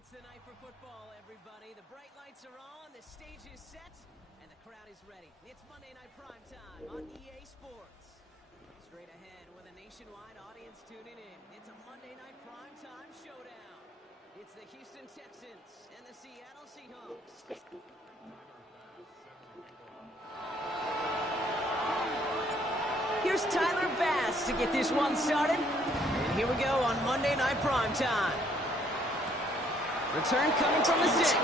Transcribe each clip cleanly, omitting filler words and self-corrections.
Tonight's the night for football, everybody. The bright lights are on, the stage is set, and the crowd is ready. It's Monday Night Primetime on EA Sports. Straight ahead with a nationwide audience tuning in. It's a Monday Night Primetime showdown. It's the Houston Texans and the Seattle Seahawks. Here's Tyler Bass to get this one started. And here we go on Monday Night Primetime. Return coming from the 6. And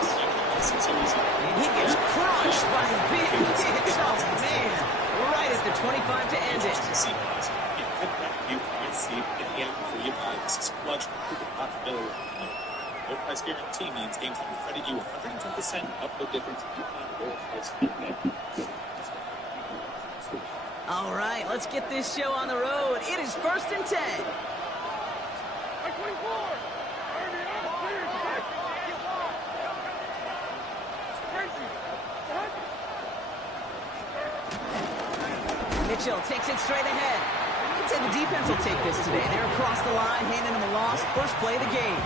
he gets crushed by a big hit. Oh, man. Right at the 25 to end it. You can see in the end for you guys. This is clutch possibility. No price guarantee means games will credit you 110% up the difference. All right, let's get this show on the road. It is 1st and 10. Mitchell takes it straight ahead. I'd say the defense will take this today. They're across the line, handing him a loss. First play of the game.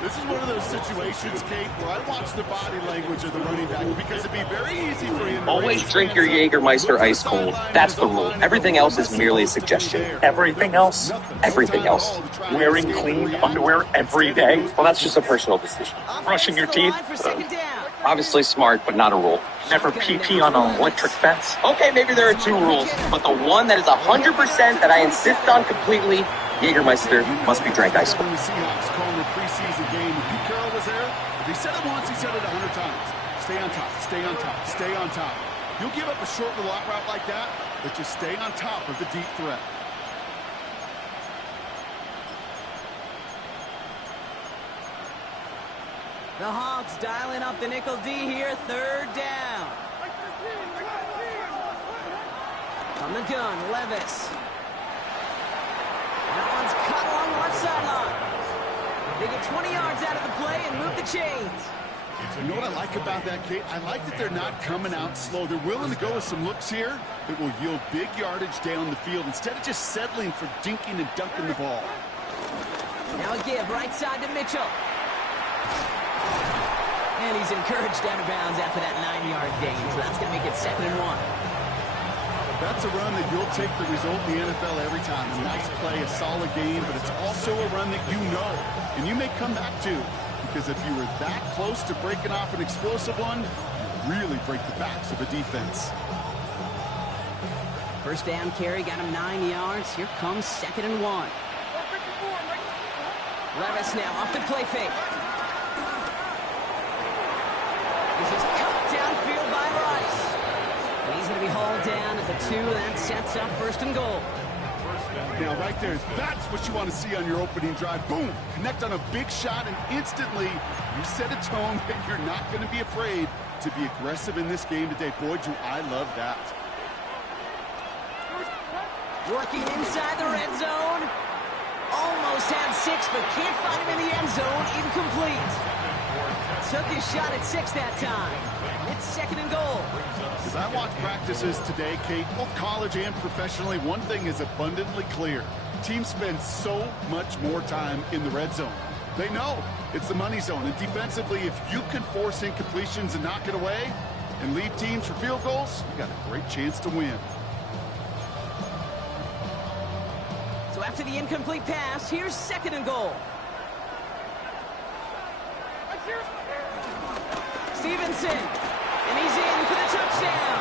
This is one of those situations, Kate, where I watch the body language of the running back because it'd be very easy for him. Always drink your Jägermeister ice cold. That's the rule. Everything else is merely a suggestion. Everything else? Everything else. Wearing clean underwear every day? Well, that's just a personal decision. Brushing your teeth? Obviously smart, but not a rule. Never pee on an electric fence? Okay, maybe there are 2 rules, but the one that is 100% that I insist on completely, Jägermeister must be drank ice cold. The Seahawks calling the preseason game. Pete Carroll was there. If he said it once, he said it 100 times. Stay on top, stay on top, stay on top. You'll give up a short little out route like that, but just stay on top of the deep threat. The Hawks dialing up the nickel D here, 3rd down. From the gun, Levis. That one's cut along the left sideline. They get 20 yards out of the play and move the chains. You know what I like about that, Kate? I like that they're not coming out slow. They're willing to go with some looks here that will yield big yardage down the field instead of just settling for dinking and dunking the ball. Now a give, right side to Mitchell. And he's encouraged out of bounds after that 9-yard gain, so that's going to make it 2nd and 1. That's a run that you'll take the result in the NFL every time. A nice play, a solid game, but it's also a run that you know, and you may come back to, because if you were that close to breaking off an explosive one, you really break the backs of a defense. First down carry, got him 9 yards. Here comes 2nd and 1. Levis now off the play fake. This is cut downfield by Rice. And he's going to be hauled down at the 2. That sets up 1st and goal. Now, right there, that's what you want to see on your opening drive. Boom! Connect on a big shot, and instantly you set a tone that you're not going to be afraid to be aggressive in this game today. Boy, do I love that. Working inside the red zone. Almost had 6, but can't find him in the end zone. Incomplete. Took his shot at 6 that time. It's 2nd and goal. As I watch practices today, Kate, both college and professionally, one thing is abundantly clear. Teams spend so much more time in the red zone. They know it's the money zone. And defensively, if you can force incompletions and knock it away and leave teams for field goals, you got a great chance to win. So after the incomplete pass, here's 2nd and goal. Stevenson, and he's in for the touchdown.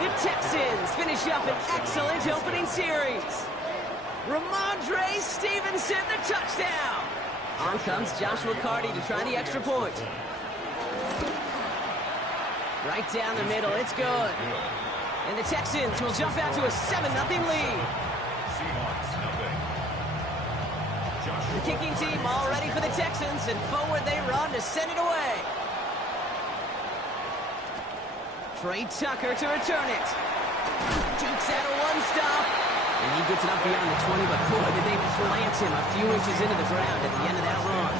The Texans finish up an excellent opening series. Ramondre Stevenson, the touchdown. On comes Joshua Carty to try the extra point. Right down the middle, it's good. And the Texans will jump out to a 7-0 lead. The kicking team all ready for the Texans, and forward they run to send it away. Trey Tucker to return it. Dukes out a 1-stop. And he gets it up beyond the 20, but boy, did they plant him a few inches into the ground at the end of that run.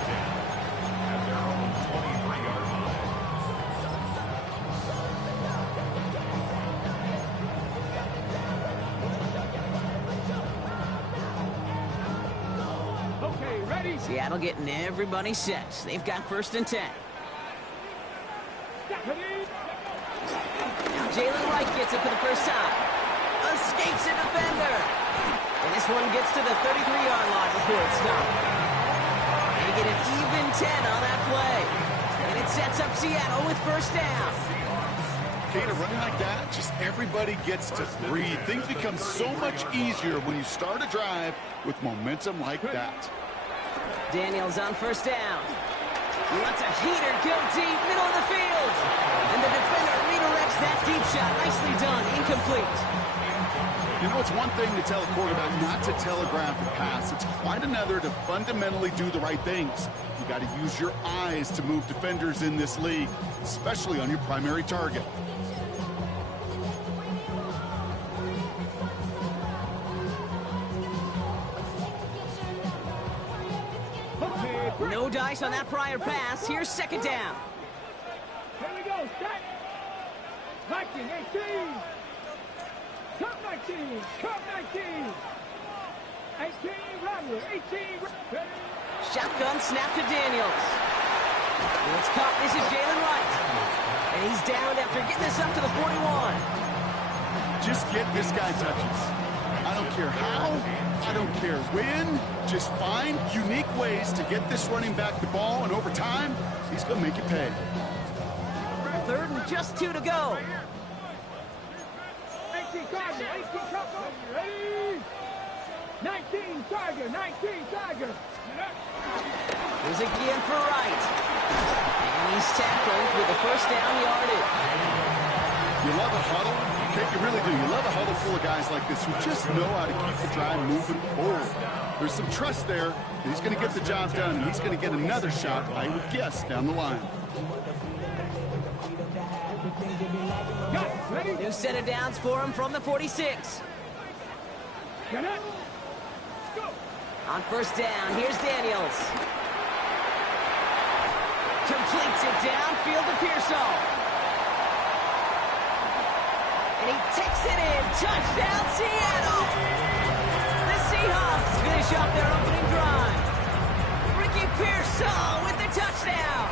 Okay, ready? Seattle getting everybody set. They've got 1st and 10. Now Jalen Wright gets it for the first time. Escapes a defender. And this one gets to the 33-yard line before it's stopped. They get an even 10 on that play. And it sets up Seattle with 1st down. Okay, to run like that, just everybody gets to breathe. Things become so much easier when you start a drive with momentum like that. Daniels on 1st down. He lets a heater go deep, middle of the field. And the defender redirects that deep shot. Nicely done, incomplete. You know, it's one thing to tell a quarterback not to telegraph a pass. It's quite another to fundamentally do the right things. You got to use your eyes to move defenders in this league, especially on your primary target. No dice on that prior pass. Here's 2nd down. Here we go. Set. 19, 18. Cut 19. Cut 19. 18, Rodney. 18. Shotgun snap to Daniels. It's caught. This is Jalen Wright. And he's down after getting this up to the 41. Just get this guy touches. I don't care how, I don't care when. Just find unique ways to get this running back the ball, and over time, he's going to make it pay. 3rd and just 2 to go. 18, Tiger. 18, Tiger. Ready? 19, Tiger. 19, Tiger. Here's again for Wright. And he's tackled with the 1st down yardage. You love a huddle? Okay, you really do. You love a huddle full of guys like this who just know how to keep the drive moving forward. There's some trust there that he's going to get the job done, and he's going to get another shot, I would guess, down the line. New set of downs for him from the 46. On 1st down, here's Daniels. Completes it downfield to Pearsall. And he takes it in. Touchdown, Seattle! The Seahawks finish off their opening drive. Ricky Pearsall with the touchdown.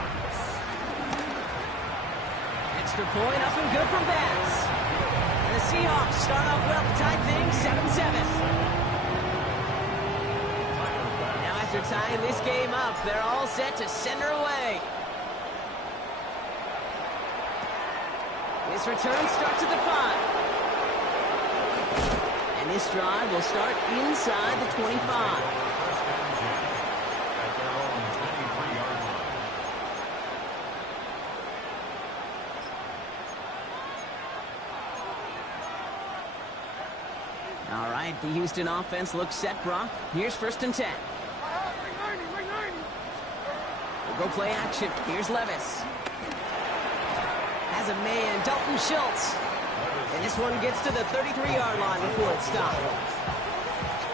Extra point up and good from Bass. And the Seahawks start off well to tie things 7-7. Now after tying this game up, they're all set to send her away. This return starts at the 5. And this drive will start inside the 25. All right, the Houston offense looks set, Brock. Here's 1st and 10. We'll go play action. Here's Levis. Has a man, Dalton Schultz. And this one gets to the 33-yard line before it's stopped.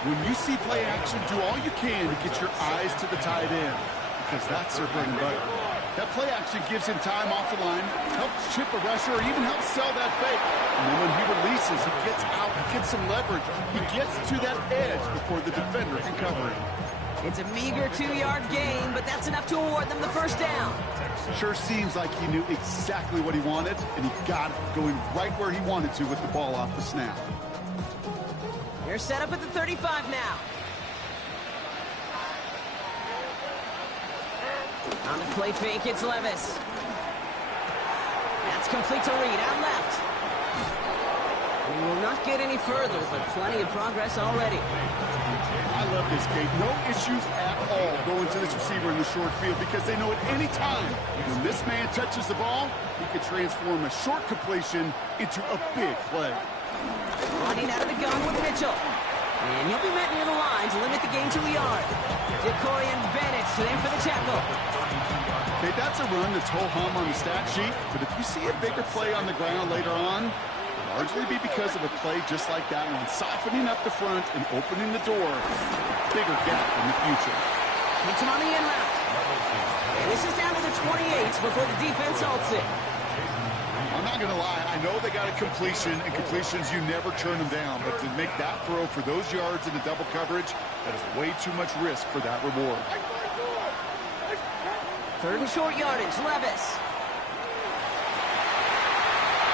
When you see play action, do all you can to get your eyes to the tight end, because that's their bread and butter. That play action gives him time off the line, helps chip a rusher, or even helps sell that fake. And then when he releases, he gets out, he gets some leverage. He gets to that edge before the defender can cover him. It's a meager 2-yard gain, but that's enough to award them the 1st down. Sure seems like he knew exactly what he wanted, and he got it going right where he wanted to with the ball off the snap. They're set up at the 35 now. On the play fake, it's Levis. That's complete to Reed, out left. We will not get any further, but plenty of progress already. I love this, Kate. No issues at all going to this receiver in the short field, because they know at any time when this man touches the ball, he can transform a short completion into a big play. Running out of the gun with Mitchell. And he'll be met near the line to limit the game to a yard. Decorian Bennett there for the tackle. Okay, that's a run that's ho-hum on the stat sheet, but if you see a bigger play on the ground later on, largely be because of a play just like that one, softening up the front and opening the door. Bigger gap in the future. Hits him on the in route. And this is down to the 28 before the defense halts it. I'm not going to lie, I know they got a completion, and completions, you never turn them down, but to make that throw for those yards in the double coverage, that is way too much risk for that reward. Third and short yardage, Levis.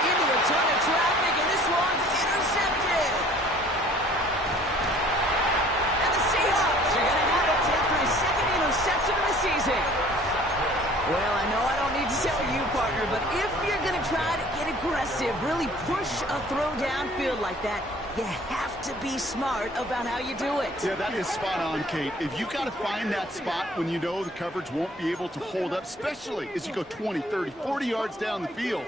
Into a ton of traffic, and this one's intercepted. And the Seahawks are going to have it after his second interception of the season. Well, I know I don't need to tell you, partner, but if you're going to try to get aggressive, really push a throw downfield like that, you have to be smart about how you do it. Yeah, that is spot on, Kate. If you got to find that spot when you know the coverage won't be able to hold up, especially as you go 20, 30, 40 yards down the field.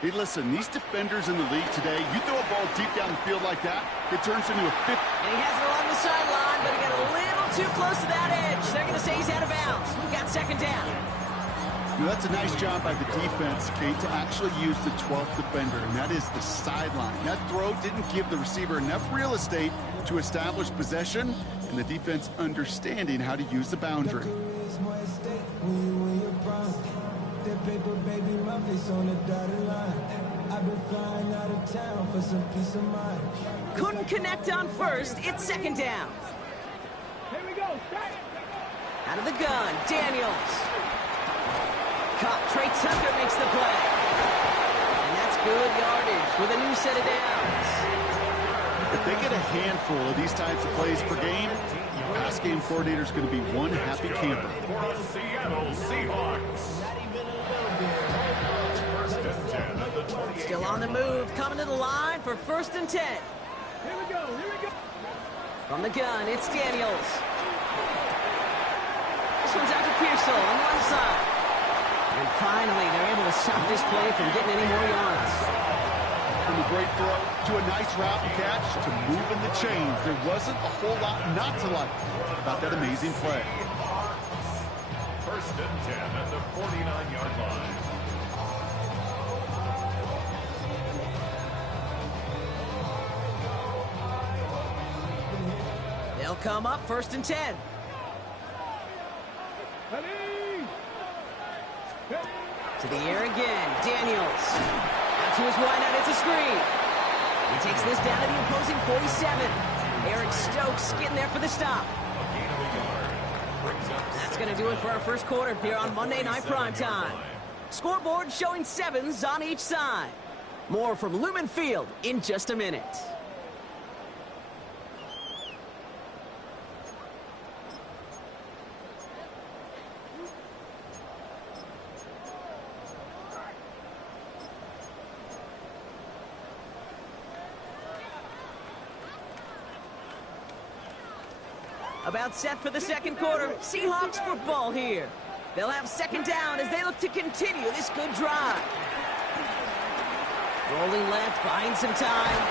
Hey, listen, these defenders in the league today, you throw a ball deep down the field like that, it turns into a 50. And he has it along the sideline, but he got a little too close to that edge. They're going to say he's out of bounds. We got second down. You know, that's a nice job by the defense, Kate, to actually use the 12th defender, and that is the sideline. That throw didn't give the receiver enough real estate to establish possession, and the defense understanding how to use the boundary. Couldn't connect on first. It's second down. Here we go. Strike. Out of the gun, Daniels. Caught. Trey Tucker makes the play. And that's good yardage with a new set of downs. If they get a handful of these types of plays per game, the pass game coordinator is going to be one happy camper. For the Seattle Seahawks. Still on the move, coming to the line for 1st and 10. Here we go. Here we go. From the gun, it's Daniels. This one's out to Pearsall on one side. And finally, they're able to stop this play from getting any more yards. From a great throw to a nice route and catch to moving the chains, there wasn't a whole lot not to like about that amazing play. 1st and 10 at the 49-yard line. They'll come up 1st and 10. To the air again, Daniels. Out to his wideout, it's a screen. He takes this down to the opposing 47. Eric Stokes getting there for the stop. That's going to do it for our first quarter here on Monday Night Primetime. Scoreboard showing 7s on each side. More from Lumen Field in just a minute. About set for the second quarter. Seahawks football here. They'll have second down as they look to continue this good drive. Rolling left, buying some time.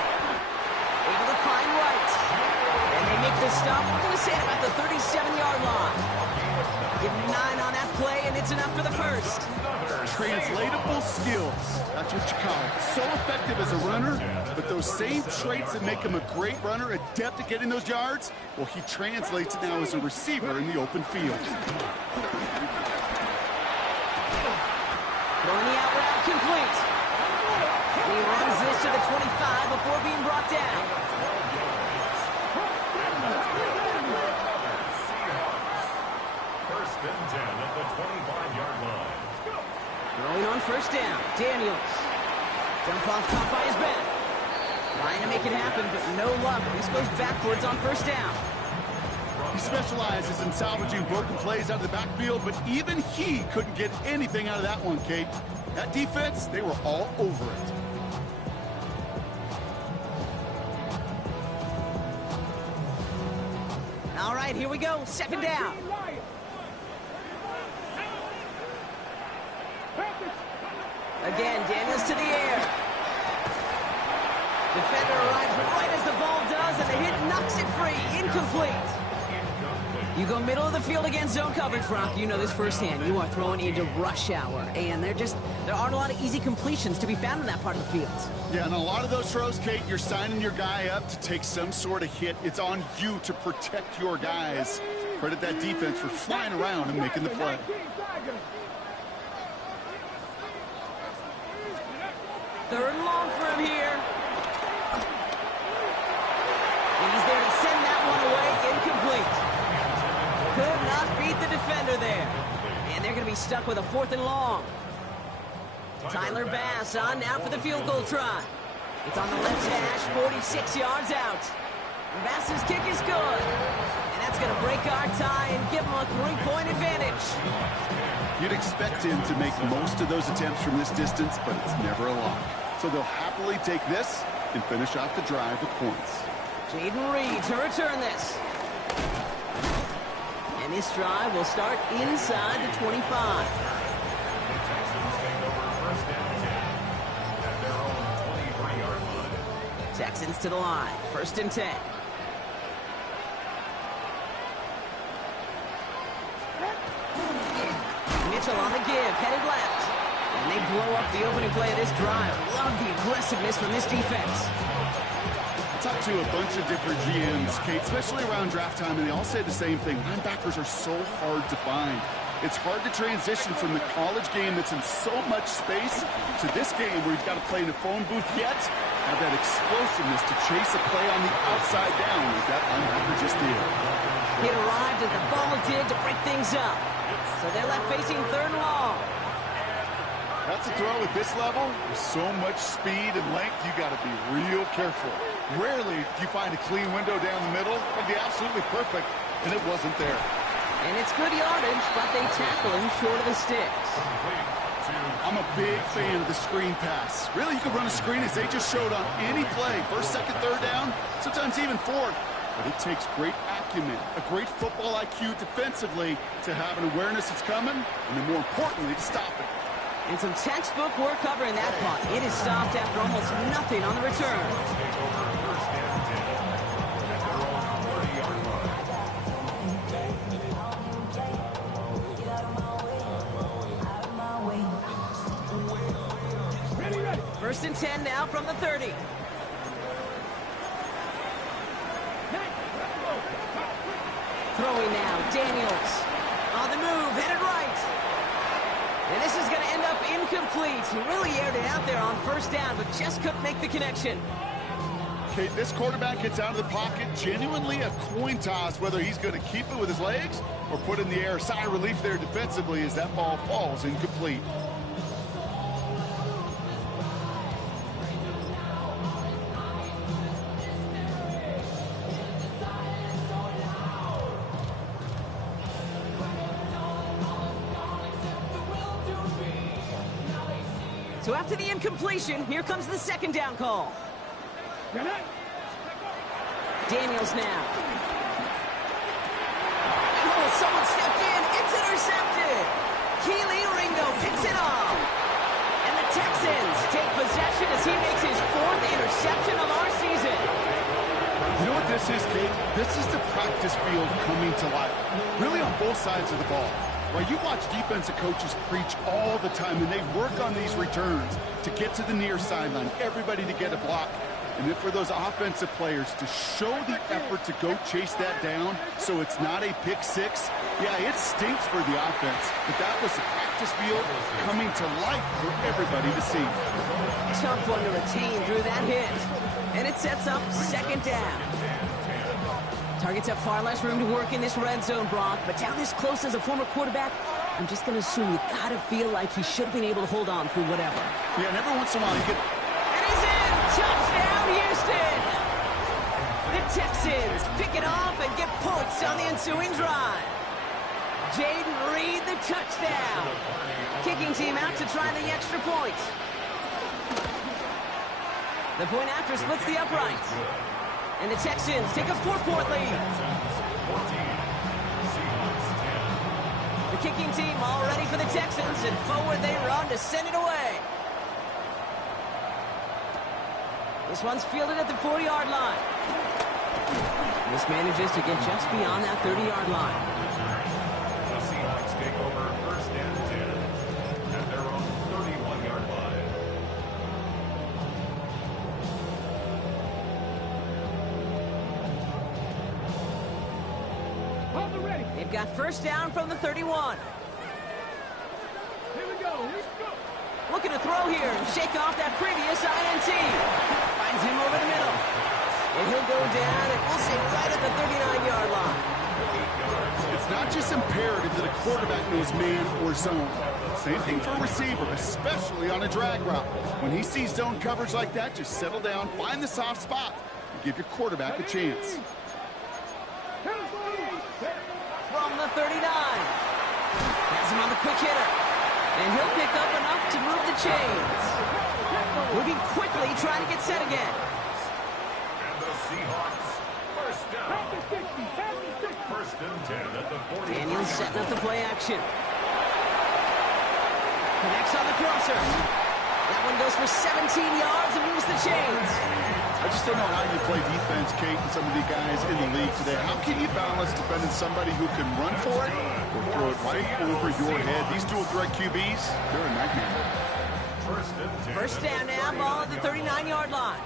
Able to find right. And they make the stop. We're going to say about the 37-yard line. Give him 9 on that play, and it's enough for the first. Translatable skills. That's what you call it. So effective as a runner, but those same traits that make him a great runner, adept at getting those yards, well, he translates it now as a receiver in the open field. Throwing the out route complete. And he runs this to the 25 before being brought down. First and 10 at the 25-yard line. Throwing on first down, Daniels. Jump off caught by his back. Trying to make it happen, but no luck. This goes backwards on first down. He specializes in salvaging broken plays out of the backfield, but even he couldn't get anything out of that one, Kate. That defense, they were all over it. All right, here we go. Second down. Again, Daniels to the air. Defender arrives right as the ball does, and the hit knocks it free. Incomplete. You go middle of the field against zone coverage, Brock. You know this firsthand. You are throwing into rush hour, and there aren't a lot of easy completions to be found in that part of the field. Yeah, and a lot of those throws, Kate, you're signing your guy up to take some sort of hit. It's on you to protect your guys. Credit that defense for flying around and making the play. Third and long for him here. And he's there to send that one away. Incomplete. Could not beat the defender there. And they're going to be stuck with a 4th and long. Tyler Bass on now for the field goal try. It's on the left hash, 46 yards out. Bass's kick is good. And that's going to break our tie and give him a 3-point advantage. You'd expect him to make most of those attempts from this distance, but it's never a lock. So they'll happily take this and finish off the drive with points. Jaden Reed to return this. And this drive will start inside the 25. Texans to the line, 1st and 10. Mitchell on the give, headed left. And they blow up the opening play of this drive. Love the aggressiveness from this defense. I talked to a bunch of different GMs, Kate, especially around draft time, and they all say the same thing. Linebackers are so hard to find. It's hard to transition from the college game that's in so much space to this game where you've got to play in a phone booth yet have that explosiveness to chase a play on the outside down like that linebacker just did. It arrived as the ball did to break things up. So they're left facing 3rd and long. That's a throw at this level. With so much speed and length, you got to be real careful. Rarely do you find a clean window down the middle. It'd be absolutely perfect, and it wasn't there. And it's good yardage, but they tackle him short of the sticks. I'm a big fan of the screen pass. Really, you can run a screen as they just showed on any play. 1st, 2nd, 3rd down, sometimes even 4th. But it takes great acumen, a great football IQ defensively to have an awareness it's coming, and then more importantly, to stop it. And some textbook work covering that punt. It is stopped after almost nothing on the return. First and 10 now from the 30. Throwing now, Daniels. On the move, headed right. And this is going to end up incomplete. He really aired it out there on 1st down, but just couldn't make the connection. Okay, this quarterback gets out of the pocket, genuinely a coin toss, whether he's going to keep it with his legs or put it in the air. Sigh of relief there defensively as that ball falls incomplete. So after the incompletion, here comes the 2nd down call. Daniels now. Oh, someone stepped in. It's intercepted. Keely Ringo picks it off. And the Texans take possession as he makes his 4th interception of our season. You know what this is, Kate? This is the practice field coming to life. Really on both sides of the ball. Right, you watch defensive coaches preach all the time, and they work on these returns to get to the near sideline, everybody to get a block. And then for those offensive players to show the effort to go chase that down so it's not a pick six, yeah, it stinks for the offense. But that was the practice field coming to life for everybody to see. Tough one to retain through that hit. And it sets up 2nd down. Targets have far less room to work in this red zone, Brock, but down this close as a former quarterback, I'm just going to assume you got to feel like he should have been able to hold on through whatever. Yeah, and every once in a while you get... And he's in! Touchdown, Houston! The Texans pick it off and get points on the ensuing drive. Jaden Reed, the touchdown. Kicking team out to try the extra point. The point after splits the uprights. And the Texans take a 4-point lead. The kicking team all ready for the Texans, and forward they run to send it away. This one's fielded at the 40-yard line. This manages to get just beyond that 30-yard line. The Seahawks take over 1st and 10 at their own 31-yard line. They've got 1st down from the 31. Here we go. Looking to throw here and shake off that previous INT. Finds him over the middle. And he'll go down, and we'll say right at the 39-yard line. It's not just imperative that a quarterback knows man or zone. Same thing for a receiver, especially on a drag route. When he sees zone coverage like that, just settle down, find the soft spot, and give your quarterback a chance. From the 39. Has him on the quick hitter. And he'll pick up enough to move the chains. Moving quickly, trying to get set again. And the Seahawks, first down. First and 10 at the 40. Daniels setting up the play action. Connects on the crosser. That one goes for 17 yards and moves the chains. I just don't know how you play defense, Kate, and some of the guys in the league today. How can you balance defending somebody who can run for it or throw it right over your head? These dual threat QBs, they're a nightmare. First down now, ball at the 39-yard line.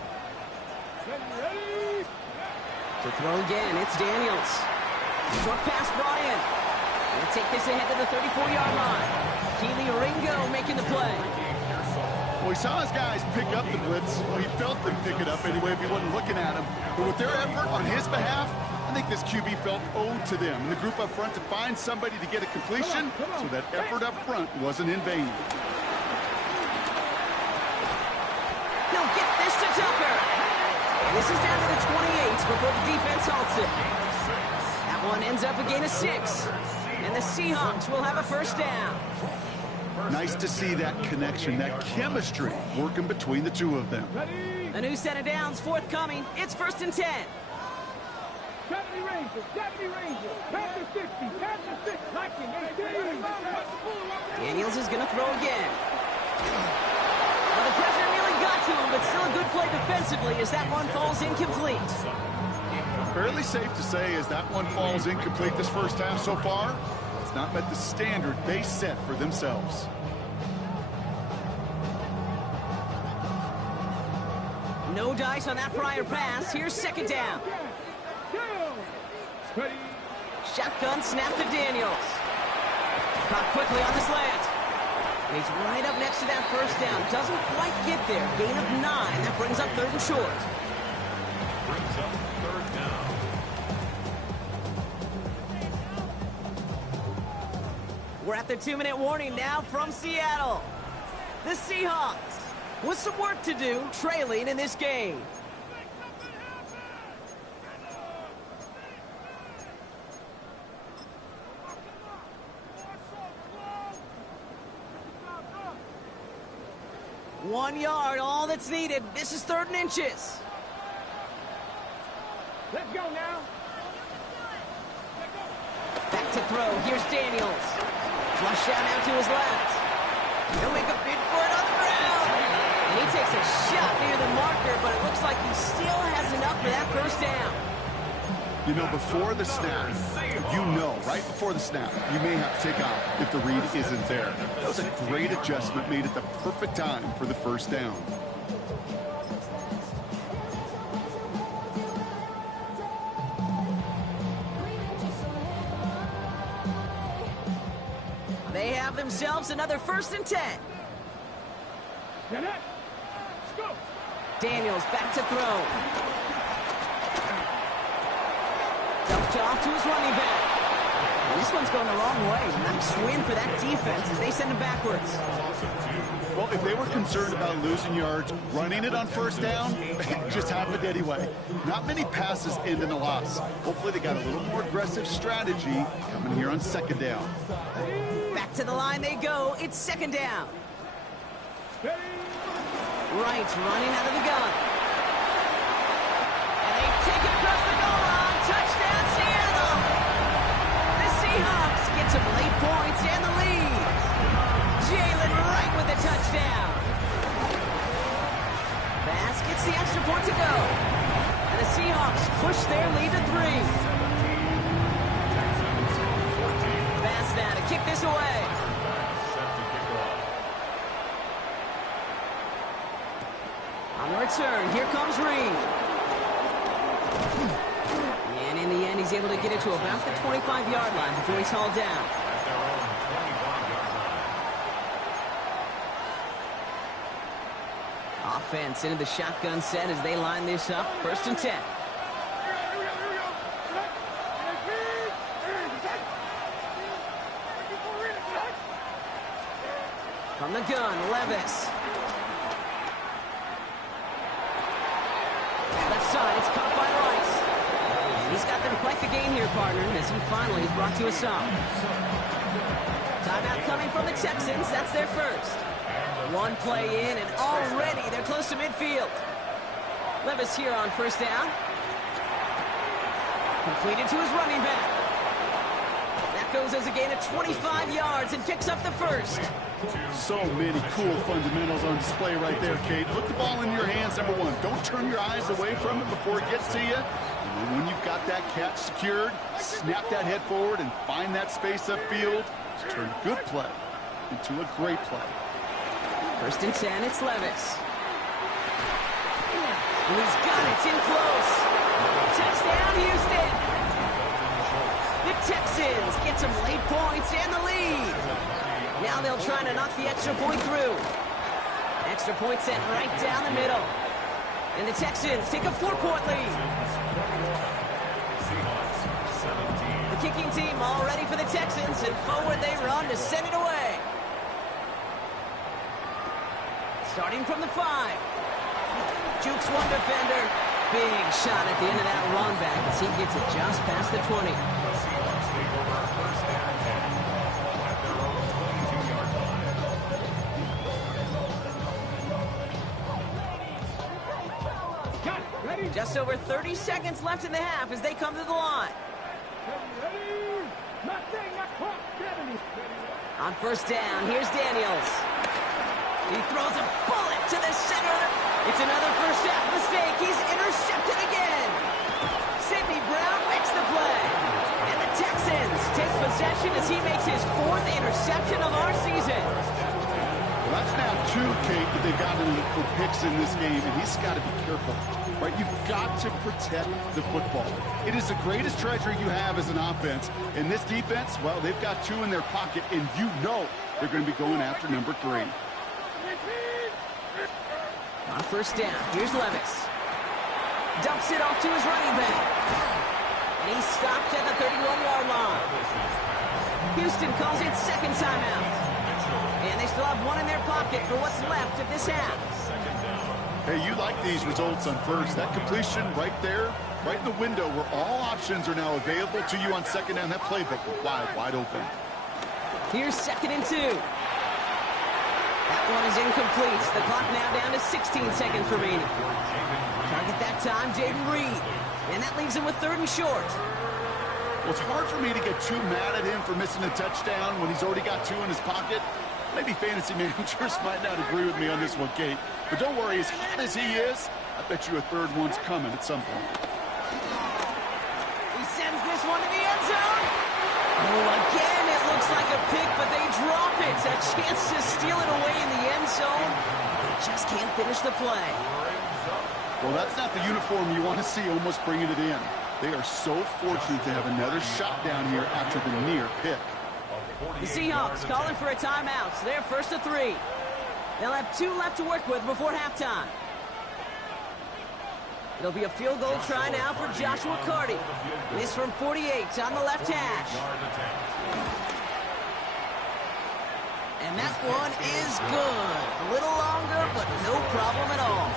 To throw again, it's Daniels. Short pass brought in. They'll take this ahead to the 34-yard line. Keely Ringo making the play. Well, he saw his guys pick up the blitz. Well, he felt them pick it up anyway if he wasn't looking at him. But with their effort on his behalf, I think this QB felt owed to them. And the group up front to find somebody to get a completion so that effort up front wasn't in vain. He'll get this to Tucker. And this is down to the 28 before the defense halts it. That one ends up a gain of 6. And the Seahawks will have a first down. Nice to see that connection, that chemistry working between the two of them. A new set of downs forthcoming. It's first and 10. 70 Rangers, 70 Rangers, Panther 60, Panther 6, Lightning, 18. Daniels is going to throw again. Well, the pressure nearly got to him, but still a good play defensively as that one falls incomplete. Fairly safe to say as that one falls incomplete this first half so far, it's not met the standard they set for themselves. No dice on that prior pass. Here's second down. Shotgun snap to Daniels. Caught quickly on the slant. And he's right up next to that first down. Doesn't quite get there. Gain of 9. That brings up third and short. Brings up third down. We're at the 2-minute warning now from Seattle. The Seahawks with some work to do, trailing in this game. One yard, all that's needed. This is third and inches. Let's go now. Back to throw. Here's Daniels. Flush down out to his left. He'll make a bid for it on the ground. And he takes a shot near the marker, but it looks like he still has enough for that first down. You know, before the snap, right before the snap, you may have to take off if the read isn't there. That was a great adjustment made at the perfect time for the first down. They have themselves another first and 10. Let's go. Daniels back to throw. Dumped off to his running back. And this one's going a long way. Nice win for that defense as they send him backwards. Well, if they were concerned about losing yards, running it on first down, it just happened anyway. Not many passes end in a loss. Hopefully they got a little more aggressive strategy coming here on second down. Back to the line they go. It's second down. Wright running out of the gun. And they take it across the goal line. Touchdown, Seattle. The Seahawks get some late points and the lead. Jalen Wright with the touchdown. Bass gets the extra point to go. And the Seahawks push their lead to 3. Bass now to kick this away. On the return, here comes Reed. And in the end, he's able to get it to about the 25-yard line before he's hauled down. Offense into the shotgun set as they line this up. First and 10. From the gun, Levis. Left side, it's caught by Rice. And he's got them quite the game here, partner, as he finally is brought to a stop. Timeout coming from the Texans. That's their first. One play in, and already they're close to midfield. Levis here on first down. Completed to his running back. That goes as a gain of 25 yards and picks up the first. So many cool fundamentals on display right there, Kate. Put the ball in your hands, number one. Don't turn your eyes away from it before it gets to you. And then when you've got that catch secured, snap that head forward and find that space upfield to turn a good play into a great play. First and 10, it's Levis. And he's got it, it's in close. Touchdown, Houston. The Texans get some late points and the lead. Now they'll try to knock the extra point through. Extra point set right down the middle. And the Texans take a 4-point lead. The kicking team all ready for the Texans, and forward they run to send it away. Starting from the 5. Jukes one defender. Big shot at the end of that run back as he gets it just past the 20. Just over 30 seconds left in the half as they come to the line. On first down, here's Daniels. He throws a bullet to the center. It's another first half mistake. He's intercepted again. Sidney Brown makes the play. And the Texans take possession as he makes his 4th interception of our season. Well, that's now 2, Kate, that they've gotten for picks in this game, and he's got to be careful. Right? You've got to protect the football. It is the greatest treasure you have as an offense. And this defense, well, they've got 2 in their pocket, and you know they're going to be going after number 3. On first down, here's Levis. Dumps it off to his running back. And he's stopped at the 31-yard line. Houston calls it second timeout. And they still have 1 in their pocket for what's left of this half. Hey, you like these results on first. That completion right there, right in the window where all options are now available to you on second down. That playbook wide open. Here's second and 2. That one is incomplete. The clock now down to 16 seconds remaining. Target that time, Jaden Reed. And that leaves him with 3rd and short. Well, it's hard for me to get too mad at him for missing a touchdown when he's already got 2 in his pocket. Maybe fantasy managers might not agree with me on this one, Kate. But don't worry, as hot as he is, I bet you a 3rd one's coming at some point. He sends this one to the end zone. Oh, again, it looks like a pick, but they drop it. A chance to steal it away in the end zone. They just can't finish the play. Well, that's not the uniform you want to see almost bringing it in. They are so fortunate to have another shot down here after the near pick. The Seahawks calling for a timeout, so they're first to 3. They'll have 2 left to work with before halftime. It'll be a field goal try now for Joshua Carty. This from 48 on the left hash. And that one is good. A little longer, but no problem at all.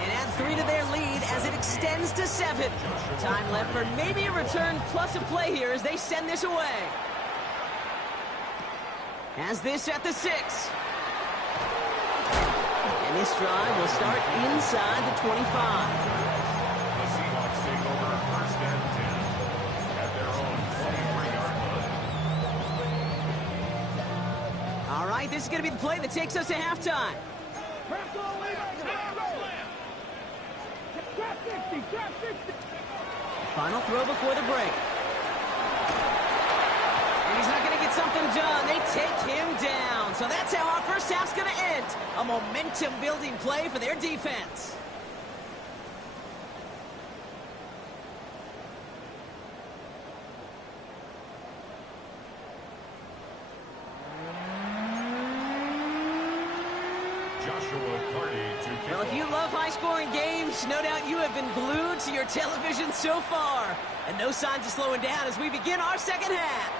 And add 3 to their lead as it extends to 7. Time left for maybe a return plus a play here as they send this away. Has this at the 6. And this drive will start inside the 25. The Seahawks take over first and 10 at their own 23-yard line. All right, this is going to be the play that takes us to halftime. Final throw before the break. And he's not going to get something done. They take him down. So that's how our first half's going to end. A momentum-building play for their defense. Well, if you love high-scoring games, no doubt you have been glued to your television so far. And no signs of slowing down as we begin our second half.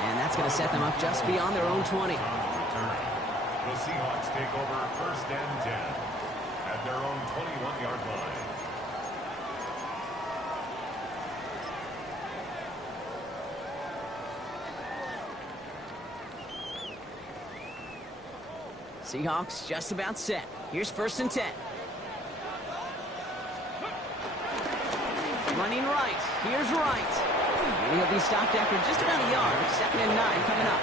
And that's going to set them up just beyond their own 20. The Seahawks take over 1st and 10 at their own 21-yard line. Seahawks just about set. Here's 1st and 10. Running right. Here's right. And he'll be stopped after just about a yard. 2nd and 9 coming up.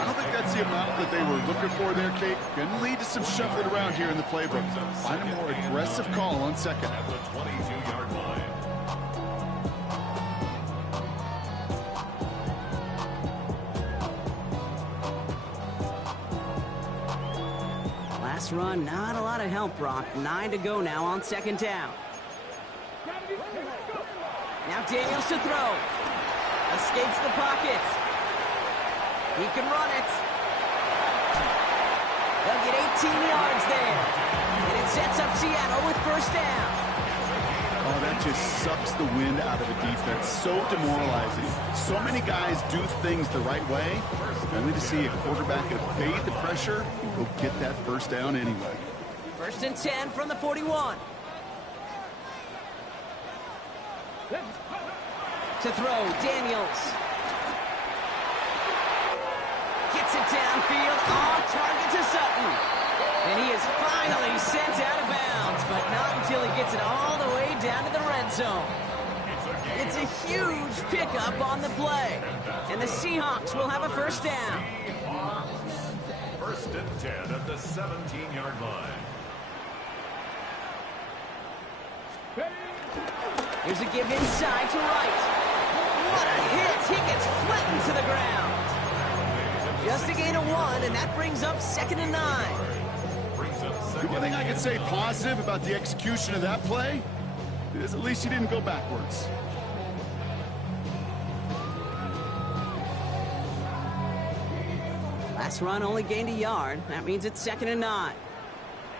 I don't think that's the amount that they were looking for there, Kate. Going to lead to some shuffling around here in the playbook. Find a more aggressive call on 2nd. At the 22-yard line. Last run, not a lot of help, Brock. 9 to go now on 2nd down. Now Daniels to throw. Escapes the pocket. He can run it. They'll get 18 yards there. And it sets up Seattle with 1st down. Oh, that just sucks the wind out of a defense. So demoralizing. So many guys do things the right way, only to see a quarterback evade the pressure and go get that 1st down anyway. 1st and 10 from the 41. To throw, Daniels. Gets it downfield, on target to Sutton. And he is finally sent out of bounds, but not until he gets it all the way down to the red zone. It's a huge pickup on the play. And the Seahawks will have a 1st down. 1st and 10 at the 17-yard line. Here's a give inside to right. What a hit! He gets flattened to the ground. Just a gain of 1, and that brings up 2nd and 9. The one thing I can say positive about the execution of that play is at least he didn't go backwards. Last run only gained a yard. That means it's 2nd and 9.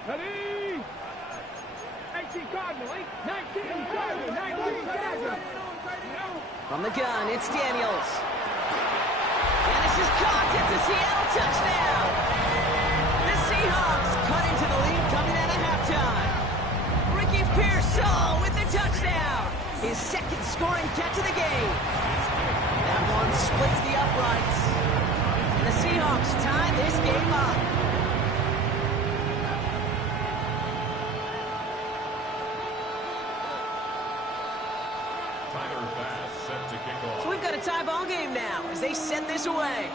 Ready? 18 Cardinal, 19 Cardinal, 19 Cardinal. From the gun, it's Daniels. And this is caught. It's a Seattle touchdown. The Seahawks cut into the lead coming out of halftime. Ricky Pearsall with the touchdown. His 2nd scoring catch of the game. That one splits the uprights. And the Seahawks tie this game up. So we've got a tie ball game now as they send this away.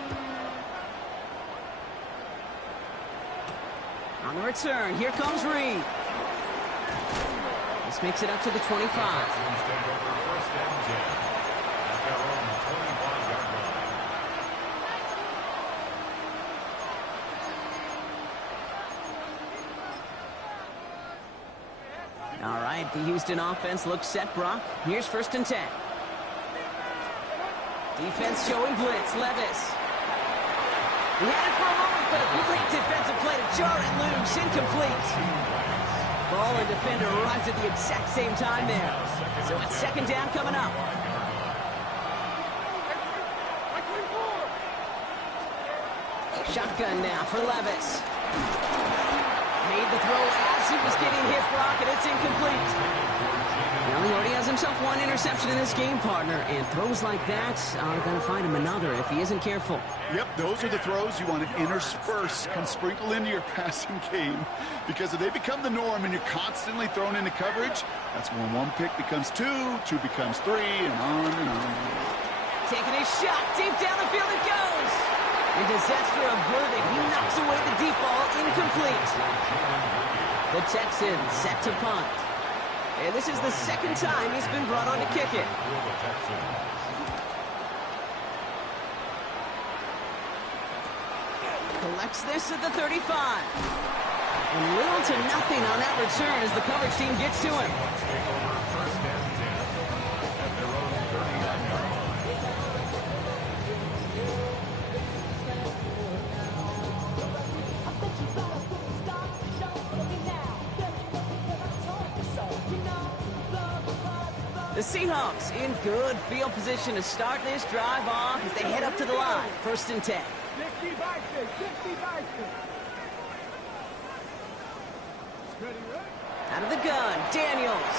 On the return, here comes Reed. This makes it up to the 25. All right, the Houston offense looks set, Brock. Here's 1st and 10. Defense showing blitz. Levis. He had it for a moment, but a great defensive play to jar it loose. Incomplete. Ball and defender arrives at the exact same time there. So it's 2nd down coming up. Shotgun now for Levis. Made the throw as he was getting hit, Brock, and it's incomplete. Well, he already has himself 1 interception in this game, partner, and throws like that are going to find him another if he isn't careful. Yep, those are the throws you want to intersperse, can sprinkle into your passing game, because if they become the norm and you're constantly thrown into coverage, that's when 1 pick becomes 2, 2 becomes 3, and on and on. Taking a shot, deep down the field it goes. And disaster averted, he knocks away the deep ball, incomplete. The Texans set to punt. And this is the 2nd time he's been brought on to kick it. Collects this at the 35. And little to nothing on that return as the coverage team gets to him. The Seahawks in good field position to start this drive off as they head up to the line. 1st and 10. 60 by 6, 60 by 6. Ready, right? Out of the gun, Daniels.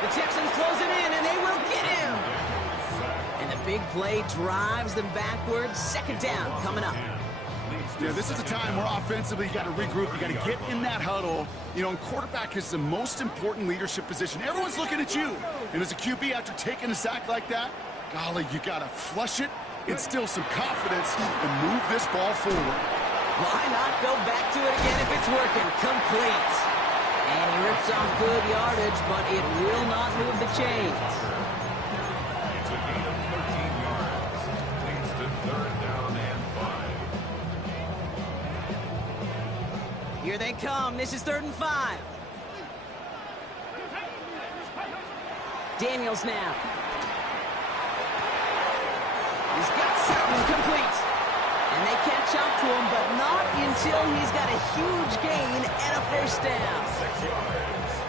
The Texans close it in, and they will get him. And the big play drives them backwards. 2nd down coming up. Yeah, this is a time where offensively you got to regroup. You got to get in that huddle. You know, and quarterback is the most important leadership position. Everyone's looking at you. And as a QB, after taking a sack like that, golly, you got to flush it, instill some confidence, and move this ball forward. Why not go back to it again if it's working? Complete. And he rips off good yardage, but it will not move the chains. It's a gain of 13 yards. Leads to 3rd down and 5. Here they come. This is 3rd and 5. Daniels now. He's got something complete. And they catch up to him, but not until he's got a huge gain and a 1st down.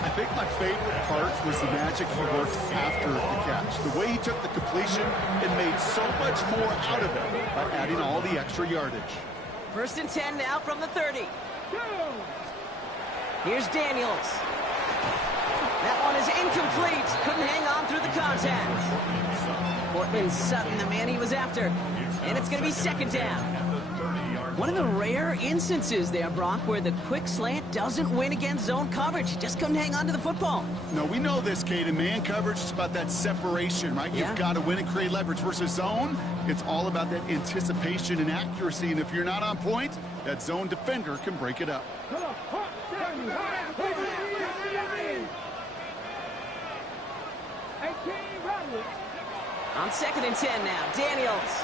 I think my favorite part was the magic he worked after the catch. The way he took the completion and made so much more out of it by adding all the extra yardage. 1st and 10 now from the 30. Here's Daniels. That one is incomplete. Couldn't hang on through the contact. Portland Sutton, the man he was after. And it's going to be 2nd down. One of the rare instances there, Brock, where the quick slant doesn't win against zone coverage. You just couldn't hang on to the football. No, we know this, Kate. In man coverage, it's about that separation, right? Yeah. You've got to win and create leverage versus zone. It's all about that anticipation and accuracy. And if you're not on point, that zone defender can break it up. On 2nd and 10 now, Daniels.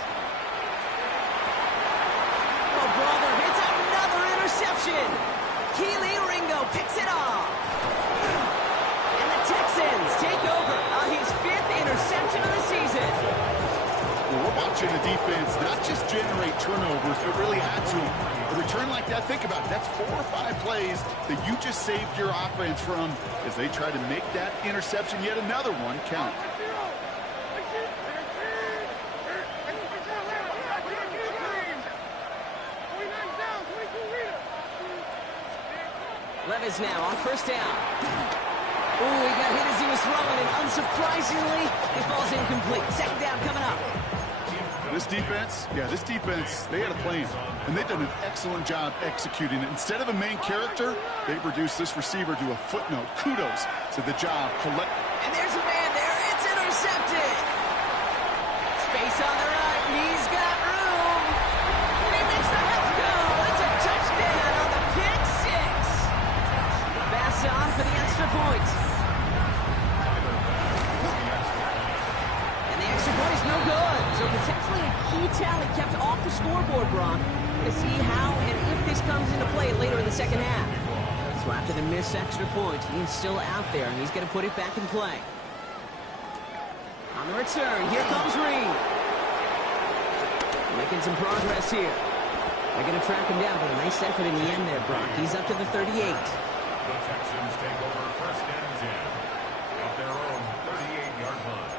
Oh, brother, it's another interception. Keely Ringo picks it off. And the Texans take over on his 5th interception of the season. Well, we're watching the defense not just generate turnovers, but really add to them. A return like that, think about it. That's 4 or 5 plays that you just saved your offense from as they try to make that interception, yet another one, count. Levis now on 1st down. Ooh, he got hit as he was throwing, and unsurprisingly, he falls incomplete. 2nd down coming up. This defense, they had a plan, and they've done an excellent job executing it. Instead of a main character, they've reduced this receiver to a footnote. Kudos to the job. And there's a man there. It's intercepted. Space on the right. He's got room. And he makes the house go. It's a touchdown on the pick 6. Pass on for the extra point. And the extra point is no good. So potentially a key tally kept off the scoreboard, Brock. To see how and if this comes into play later in the 2nd half. So after the missed extra point, he's still out there, and he's going to put it back in play. On the return, here comes Reed. Making some progress here. They're going to track him down, but a nice effort in the end there, Brock. He's up to the 38. The Texans take over 1st and 10 at their own 38-yard line.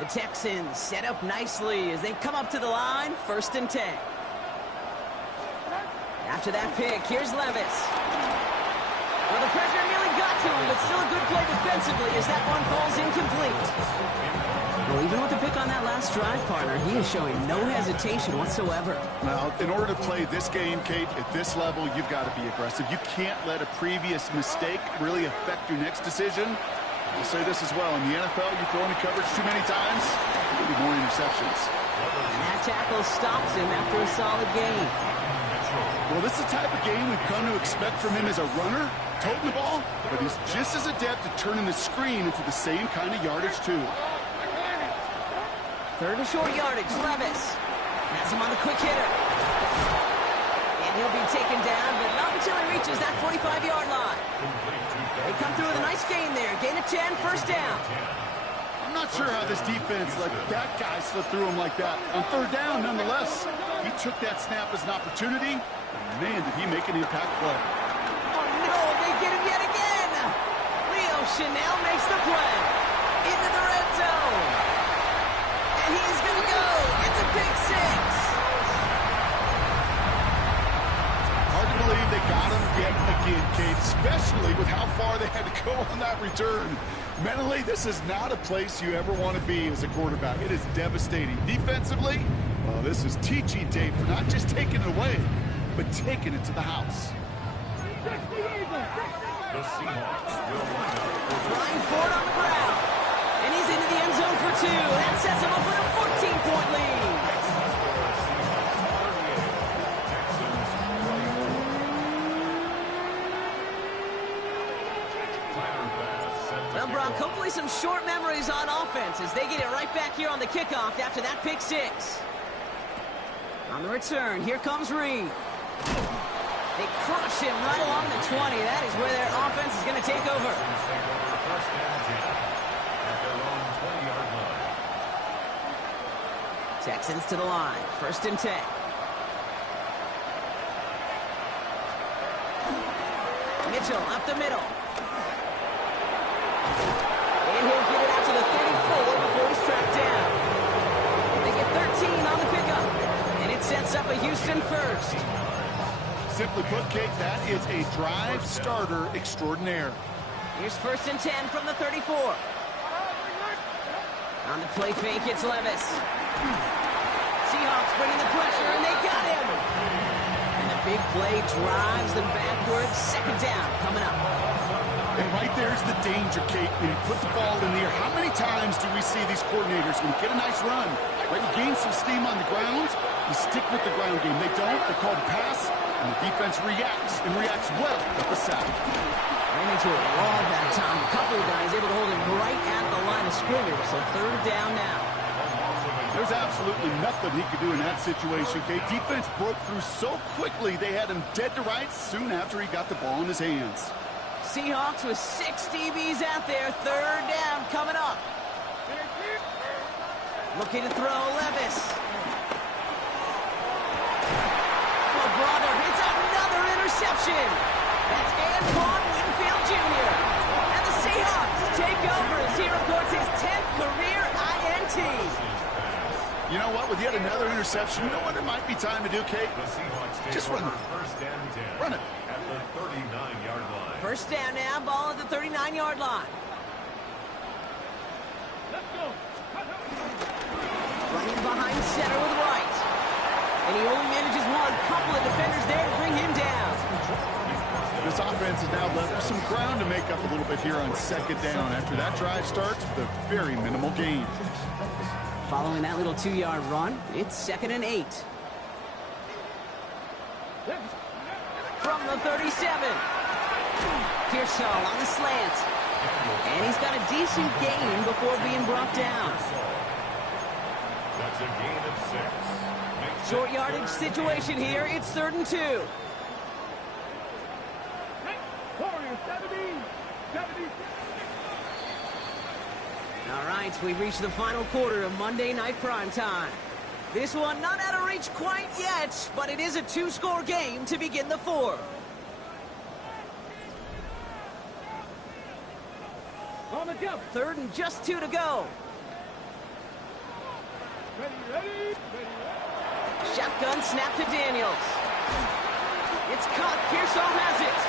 The Texans set up nicely as they come up to the line, 1st and 10. After that pick, here's Levis. Well, the pressure nearly got to him, but still a good play defensively as that one falls incomplete. Well, even with the pick on that last drive, partner, he is showing no hesitation whatsoever. Now, in order to play this game, Kate, at this level, you've got to be aggressive. You can't let a previous mistake really affect your next decision. I'll say this as well. In the NFL, you throw into coverage too many times, there'll be more interceptions. And that tackle stops him after a solid gain. Well, this is the type of game we've come to expect from him as a runner, toting the ball, but he's just as adept at turning the screen into the same kind of yardage, too. 3rd and short yardage, Levis. Has him on the quick hitter. And he'll be taken down, but not until he reaches that 45-yard line. They come through with a nice gain there. Gain of 10, 1st down. I'm not sure how this defense let that guy slip through him like that. On 3rd down, nonetheless, he took that snap as an opportunity. And man, did he make an impact play. Oh, no, they get him yet again. Kate, especially with how far they had to go on that return. Mentally, this is not a place you ever want to be as a quarterback. It is devastating. Defensively, well, this is teaching tape for not just taking it away, but taking it to the house. The Seahawks will line up. Flying forward on the ground. And he's into the end zone for 2. That sets him up with a 14-point lead. Well, Brock, hopefully some short memories on offense as they get it right back here on the kickoff after that pick 6. On the return, here comes Reed. They crush him right along the 20. That is where their offense is going to take over. First down 10 at their own 20-yard line. Texans to the line. First and 10. Mitchell up the middle. And he'll get it out to the 34 before he's tracked down. They get 13 on the pickup. And it sets up a Houston first. Simply put, Kate, that is a drive starter extraordinaire. Here's first and 10 from the 34. On the play fake, it's Levis. Seahawks bringing the pressure, and they got him. And the big play drives them backwards. Second down coming up. And right there's the danger, Kate, when you put the ball in the air. How many times do we see these coordinators, when you get a nice run, right, you gain some steam on the ground, you stick with the ground game. They don't, they call the pass, and the defense reacts, and reacts well at the sack. Ran into a wall that time. A couple of guys able to hold him right at the line of scrimmage, so third down now. There's absolutely nothing he could do in that situation, Kate. Defense broke through so quickly, they had him dead to rights soon after he got the ball in his hands. Seahawks with 6 DBs out there. Third down coming up. Looking to throw Levis. Oh, brother, it's another interception. That's Antoine Winfield Jr. And the Seahawks take over as he records his 10th career INT. You know what? With yet another interception, you know what it might be time to do, Kate? The Seahawks take Just run over it. first and 10 Run it. at the 39-yard line. First down now, ball at the 39-yard line. Let's go. Running behind center with Wright. And he only manages one. Couple of defenders there to bring him down. This offense has now left some ground to make up a little bit here on second down after that drive starts with a very minimal gain. Following that little 2-yard run, it's 2nd and 8. From the 37. Pearsall on the slant. And he's got a decent gain before being brought down. That's a gain of 6. Short yardage situation here. It's 3rd and 2. Warriors, 70. All right, we've reached the final quarter of Monday Night Primetime. This one not out of reach quite yet, but it is a 2-score game to begin the 4th. On the jump. 3rd and just 2 to go. Ready. Shotgun snap to Daniels. It's caught. Pearsall has it.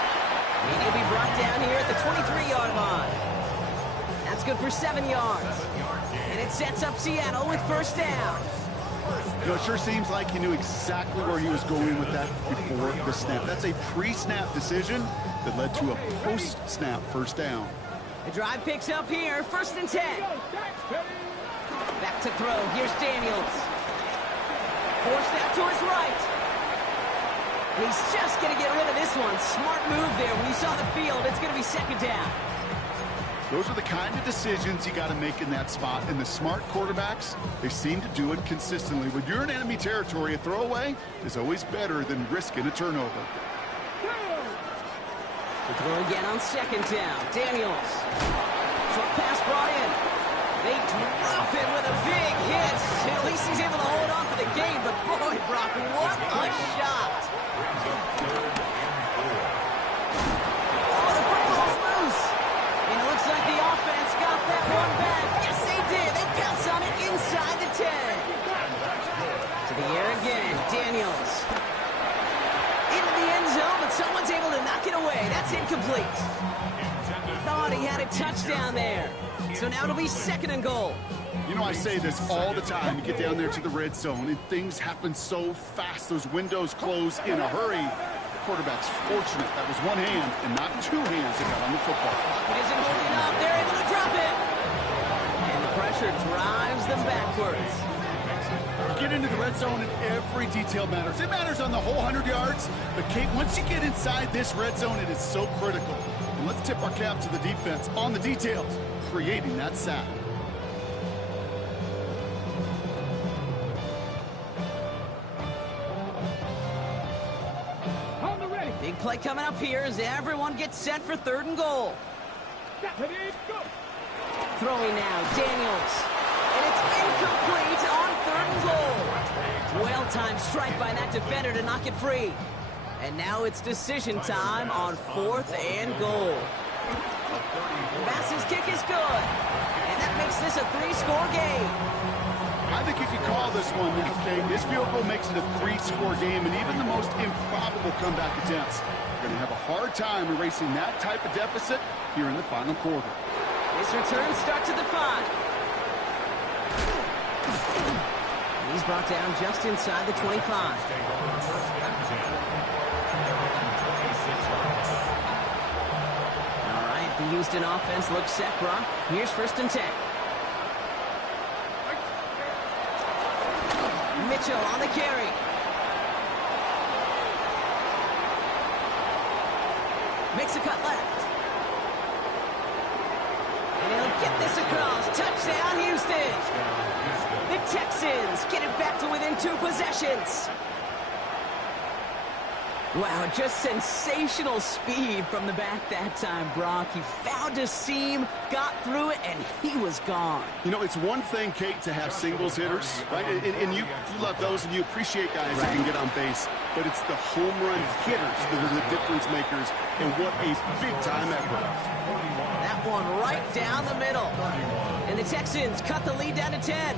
And he'll be brought down here at the 23-yard line. That's good for 7 yards. And it sets up Seattle with first down. You know, it sure seems like he knew exactly where he was going with that before the snap. That's a pre-snap decision that led to a post-snap first down. The drive picks up here. 1st and 10. Back to throw. Here's Daniels. Forced out to his right. He's just going to get rid of this one. Smart move there. When you saw the field, it's going to be 2nd down. Those are the kind of decisions you got to make in that spot. And the smart quarterbacks, they seem to do it consistently. When you're in enemy territory, a throwaway is always better than risking a turnover. The throw again on 2nd down. Daniels. Short pass brought in. They drop it with a big hit. At least he's able to hold on for the game. But boy, Brock, what a shot. Oh, the football's loose. And it looks like the offense got that one back. Yes, they did. They pounce on it inside the 10. To the air again. Daniels. Into the end zone, but someone's able to knock it away. That's incomplete. incomplete. Thought he had a touchdown there. So now it'll be 2nd and goal. You know, I say this all the time. You get down there to the red zone, and things happen so fast. Those windows close in a hurry. The quarterback's fortunate that was one hand and not two hands that got on the football. It isn't holding up. They're able to drop it. And the pressure drives them backwards. You get into the red zone, and every detail matters. It matters on the whole 100 yards. But, Kate, once you get inside this red zone, it is so critical. And let's tip our cap to the defense on the details, creating that sack. Big play coming up here as everyone gets set for 3rd and goal. Throwing now, Daniels. And it's incomplete on 3rd and goal. Well-timed strike by that defender to knock it free. And now it's decision time on 4th and goal. Bass's kick is good. And that makes this a 3-score game. I think you could call this one, okay? This field goal makes it a 3-score game, and even the most improbable comeback attempts are going to have a hard time erasing that type of deficit here in the final quarter. This return starts at the 5. And he's brought down just inside the 25. All right, the Houston offense looks set, Brock. Here's 1st and 10. Mitchell on the carry. Makes a cut left. And he'll get this across. Touchdown, Houston. The Texans get it back to within 2 possessions. Wow, just sensational speed from the back that time, Brock. He found a seam, got through it, and he was gone. You know, it's one thing, Kate, to have singles hitters, right? And you love those, and you appreciate guys that can get on base. But it's the home run hitters that are the difference makers, and what a big-time effort. That one right down the middle. And the Texans cut the lead down to 10.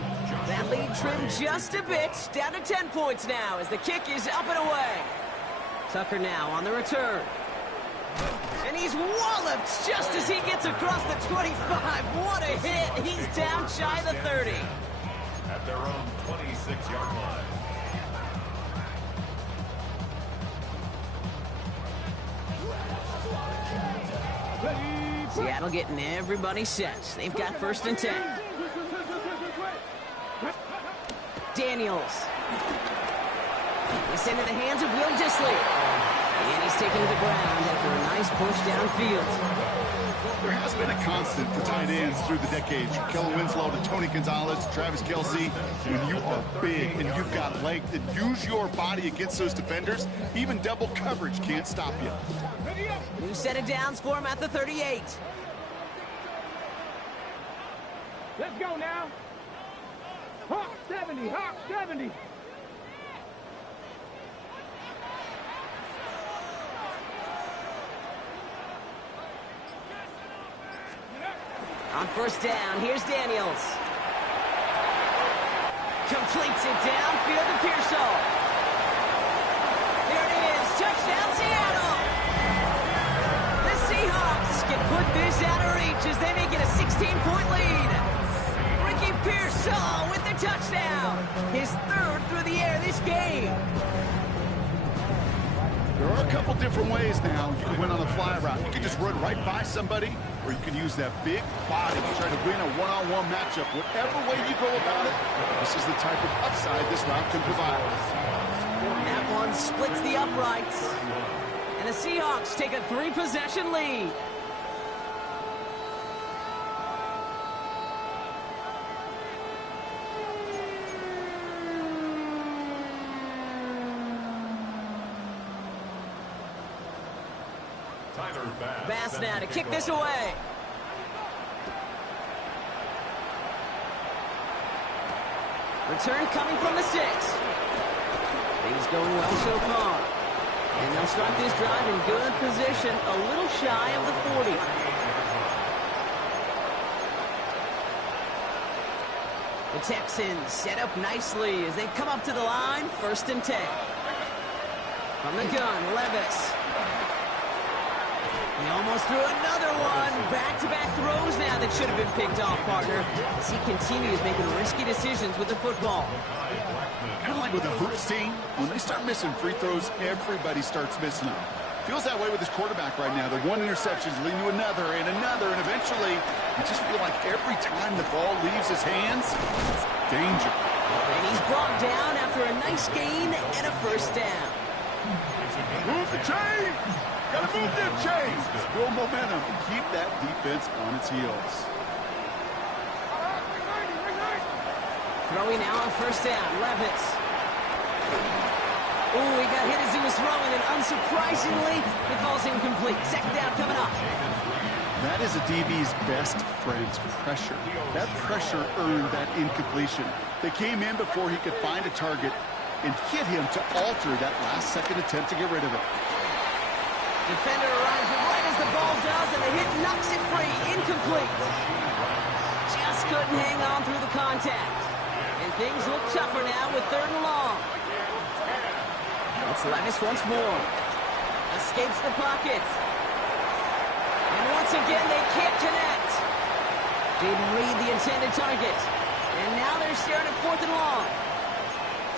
That lead trimmed just a bit, down to 10 points now as the kick is up and away. Tucker now on the return. And he's walloped just as he gets across the 25. What a hit. He's down shy of the 30. At their own 26-yard line. Seattle getting everybody set. They've got 1st and 10. Daniels. It's into the hands of Will Dissly. And he's taken to the ground after a nice push downfield. There has been a constant for tight ends through the decades. From Kellen Winslow to Tony Gonzalez to Travis Kelce. When you are big and you've got length and use your body against those defenders, even double coverage can't stop you. New set of downs for him at the 38. Let's go now. Hawk 70, Hawk 70. On 1st down, here's Daniels. Completes it downfield to Pearsall. There it is, touchdown Seattle! The Seahawks can put this out of reach as they make it a 16-point lead. Ricky Pearsall with the touchdown. His 3rd through the air this game. There are a couple different ways now you can win on a fly route. You can just run right by somebody, or you can use that big body to try to win a one-on-one matchup. Whatever way you go about it, this is the type of upside this route can provide. That one splits the uprights. And the Seahawks take a 3-possession lead. Bass now to kick this away. Return coming from the 6. Things going well so far. And they'll start this drive in good position, a little shy of the 40. The Texans set up nicely as they come up to the line, 1st and 10. From the gun, Levis. He almost threw another one. Back-to-back throws now that should have been picked off, partner, as he continues making risky decisions with the football. Kind of like with a hoops team, when they start missing free throws, everybody starts missing them. Feels that way with his quarterback right now. The one interception is leading to another, and eventually, you just feel like every time the ball leaves his hands, it's danger. And he's brought down after a nice gain and a first down. Move the chains! Gotta move them chains! Just build momentum and keep that defense on its heels. Throwing now on first down, Levis. Ooh, he got hit as he was throwing, and unsurprisingly, it falls incomplete. Second down coming up. That is a DB's best friend's pressure. That pressure earned that incompletion. They came in before he could find a target and hit him to alter that last-second attempt to get rid of it. Defender arrives right as the ball does, and the hit knocks it free. Incomplete. Just couldn't hang on through the contact. And things look tougher now with 3rd and long. It's Levis once more. Escapes the pocket. And once again, they can't connect. Didn't read the intended target. And now they're staring at 4th and long.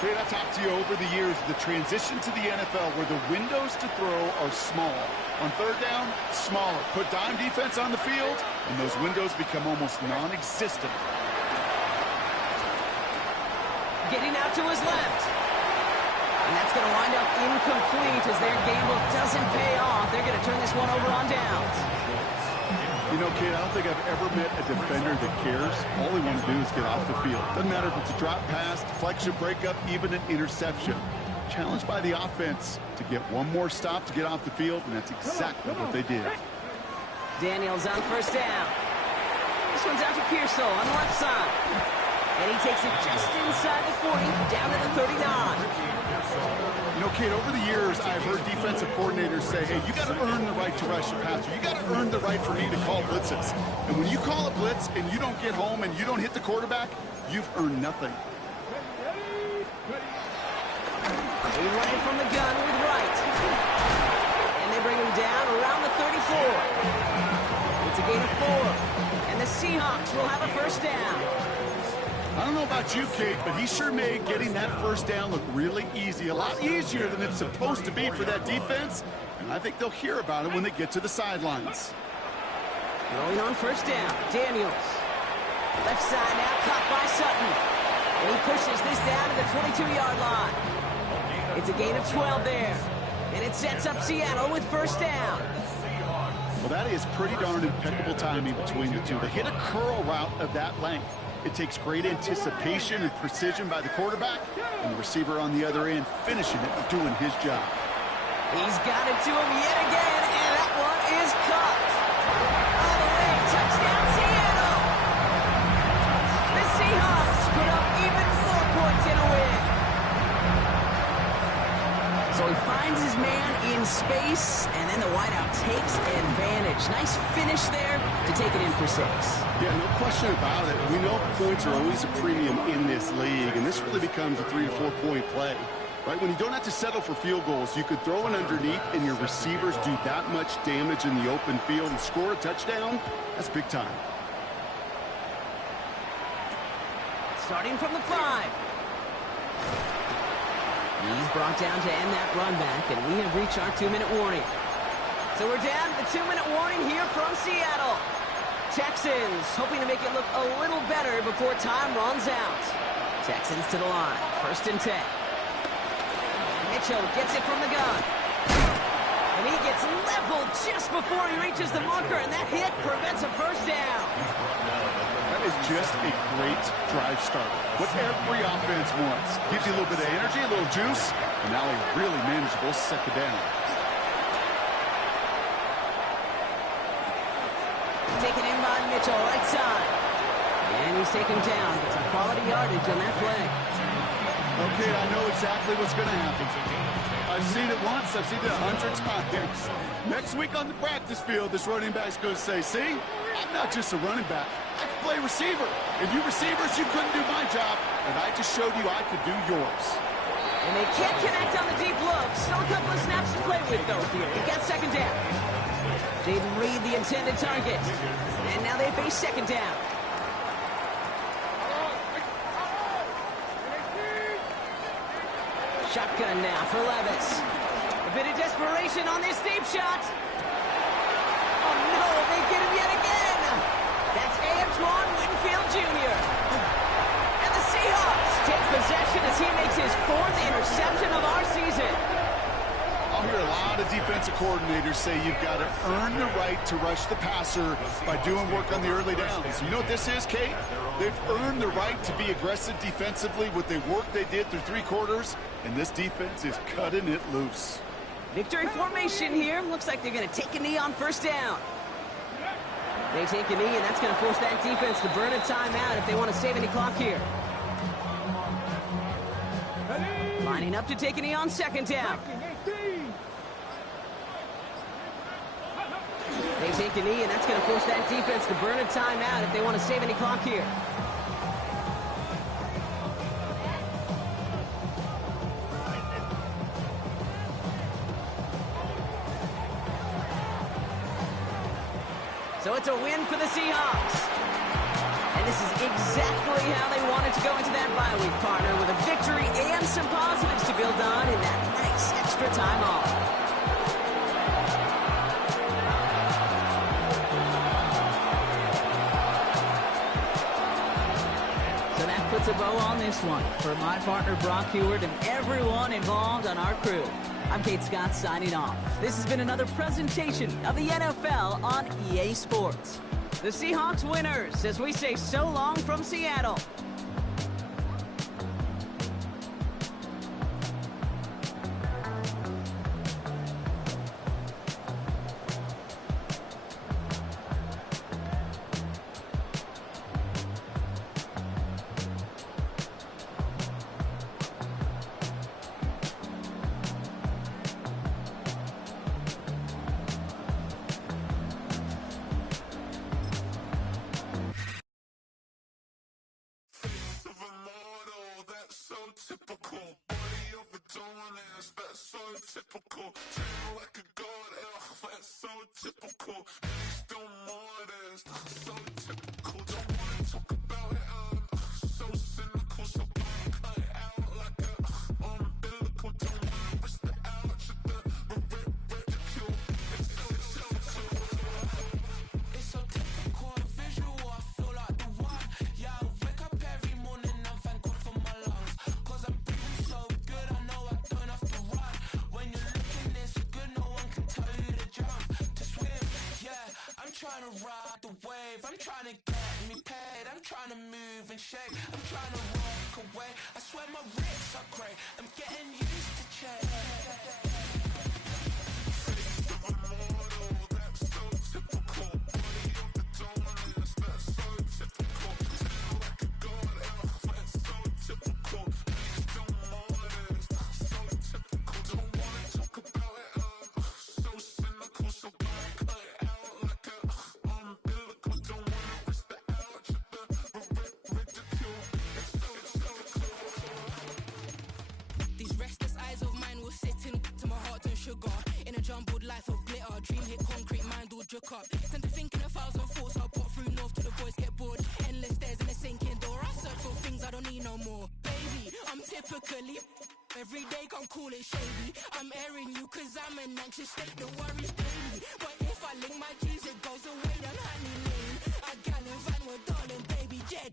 Fred, I've talked to you over the years, the transition to the NFL where the windows to throw are small. On 3rd down, smaller. Put dime defense on the field, and those windows become almost non-existent. Getting out to his left. And that's going to wind up incomplete as their gamble doesn't pay off. They're going to turn this one over on downs. You know, kid, I don't think I've ever met a defender that cares. All they want to do is get off the field. Doesn't matter if it's a drop pass, deflection, breakup, even an interception. Challenged by the offense to get one more stop to get off the field, and that's exactly what they did. Daniels on first down. This one's out to Pearsall on the left side. And he takes it just inside the 40, down to the 39. You know, kid, over the years, I've heard defensive coordinators say, hey, you got to earn the right to rush your passer. You got to earn the right for me to call blitzes. And when you call a blitz and you don't get home and you don't hit the quarterback, you've earned nothing. They run it from the gun with Wright. And they bring him down around the 34. It's a gain of 4. And the Seahawks will have a first down. I don't know about you, Kate, but he sure made getting that first down look really easy. A lot easier than it's supposed to be for that defense. And I think they'll hear about it when they get to the sidelines. Going on first down, Daniels. Left side now, caught by Sutton. And he pushes this down to the 22-yard line. It's a gain of 12 there. And it sets up Seattle with first down. Well, that is pretty darn impeccable timing between the two. They hit a curl route of that length. It takes great anticipation and precision by the quarterback, and the receiver on the other end finishing it and doing his job. He's got it to him yet again, and that one is caught. All the way, touchdown Seattle! The Seahawks put up even more points in a win. So he finds his man in space, and then the wideout takes advantage. Nice finish there to take it in for 6. Yeah, no question about it. We know points are always a premium in this league, and this really becomes a 3 to 4 point play. Right? When you don't have to settle for field goals, you could throw it underneath, and your receivers do that much damage in the open field and score a touchdown. That's big time. Starting from the 5. He's brought down to end that run back, and we have reached our 2-minute warning. So we're down to the 2-minute warning here from Seattle. Texans hoping to make it look a little better before time runs out. Texans to the line, 1st and 10. Mitchell gets it from the gun. And he gets leveled just before he reaches the marker, and that hit prevents a first down. That is just a great drive starter. What every offense wants. Gives you a little bit of energy, a little juice, and now a really manageable 2nd down. Taken in by Mitchell, right side. And he's taken down. It's a quality yardage on that play. Okay, I know exactly what's going to happen. I've seen it once. I've seen it 100 times. Next week on the practice field, this running back's going to say, see, I'm not just a running back. I can play receiver. And you receivers, you couldn't do my job. And I just showed you I could do yours. And they can't connect on the deep look. Still a couple of snaps to play with, though, here. He got 2nd down. Didn't read the intended target. And now they face second down. Shotgun now for Levis. A bit of desperation on this deep shot. Oh no, they get him yet again. That's Antoine Winfield Jr. And the Seahawks take possession as he makes his 4th interception of our season. I'll hear a lot of defensive coordinators say you've got to earn the right to rush the passer by doing work on the early downs. You know what this is, Kate? They've earned the right to be aggressive defensively with the work they did through 3 quarters, and this defense is cutting it loose. Victory formation here. Looks like they're going to take a knee on first down. They take a knee, and that's going to force that defense to burn a timeout if they want to save any clock here. Lining up to take a knee on second down. They take a knee, and that's going to force that defense to burn a timeout if they want to save any clock here. So it's a win for the Seahawks. And this is exactly how they wanted to go into that bye week, partner, with a victory and some positives to build on in that nice extra time off. Puts a bow on this one. For my partner Brock Heward and everyone involved on our crew, I'm Kate Scott signing off. This has been another presentation of the NFL on EA Sports. The Seahawks winners as we say so long from Seattle. Typical, body of a donut, that's so typical. Tail like a god, that's so typical. Still modest, so typical. Don't wanna talk about it, so cynical. So cut it out like a umbilical. Don't wanna risk the ouch of the ridicule. It's so typical, visual. I feel like the one. Yeah, I wake up every morning and thank God for my lungs. Trying to ride the wave, I'm trying to get me paid, I'm trying to move and shake, I'm trying to walk away, I swear my wrists are great, I'm getting used to change. Face of a model, that's so typical, body of a donut, that's so typical, tail like a god, that's so typical, still modest, so typical, don't wanna talk about it, so cynical, so cut it out. Sugar in a jumbled life of glitter, dream hit concrete, mind all jook up. Tend to think in 1,000 thoughts. I put through north to the voice get bored. Endless stairs in a sinking door. I search for things I don't need no more. Baby, I'm typically every day come cool and shady. I'm airing you cause I'm an anxious state. The worries daily. But if I link my G's, it goes away down honey lane. I gallon van with darling, baby, jet.